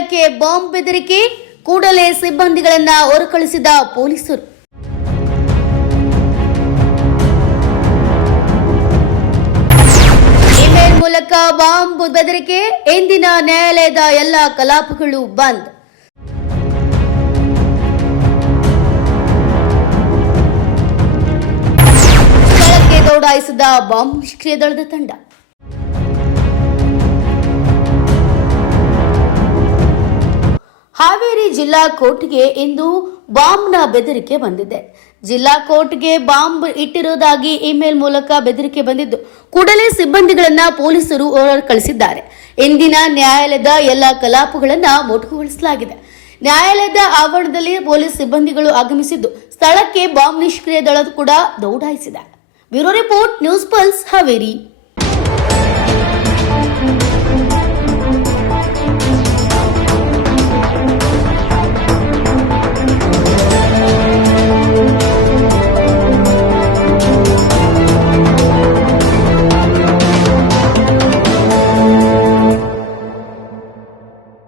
ಸ್ಥಳಕ್ಕೆ ಬಾಂಬ್ ಬೆದರಿಕೆ, ಕೂಡಲೇ ಸಿಬ್ಬಂದಿಗಳನ್ನು ಹೊರಕಳಿಸಿದ ಪೊಲೀಸರು. ಇಮೇಲ್ ಮೂಲಕ ಬಾಂಬ್ ಬೆದರಿಕೆ, ಇಂದಿನ ನ್ಯಾಯಾಲಯದ ಎಲ್ಲ ಕಲಾಪಗಳು ಬಂದ್. ಸ್ಥಳಕ್ಕೆ ದೌಡಾಯಿಸಿದ ಬಾಂಬ್ ನಿಷ್ಕ್ರಿಯ ದಳದ ತಂಡ. ಹಾವೇರಿ ಜಿಲ್ಲಾ ಕೋರ್ಟ್ಗೆ ಇಂದು ಬಾಂಬ್ನ ಬೆದರಿಕೆ ಬಂದಿದೆ. ಜಿಲ್ಲಾ ಕೋರ್ಟ್ಗೆ ಬಾಂಬ್ ಇಟ್ಟಿರುವುದಾಗಿ ಇಮೇಲ್ ಮೂಲಕ ಬೆದರಿಕೆ ಬಂದಿದ್ದು, ಕೂಡಲೇ ಸಿಬ್ಬಂದಿಗಳನ್ನ ಪೊಲೀಸರು ಕಳಿಸಿದ್ದಾರೆ. ಇಂದಿನ ನ್ಯಾಯಾಲಯದ ಎಲ್ಲ ಕಲಾಪಗಳನ್ನು ಮೊಟಕುಗೊಳಿಸಲಾಗಿದೆ. ನ್ಯಾಯಾಲಯದ ಆವರಣದಲ್ಲಿ ಪೊಲೀಸ್ ಸಿಬ್ಬಂದಿಗಳು ಆಗಮಿಸಿದ್ದು, ಸ್ಥಳಕ್ಕೆ ಬಾಂಬ್ ನಿಷ್ಕ್ರಿಯ ದಳ ಕೂಡ ದೌಡಾಯಿಸಿದೆ. Bureau report, news pulse, Haveri.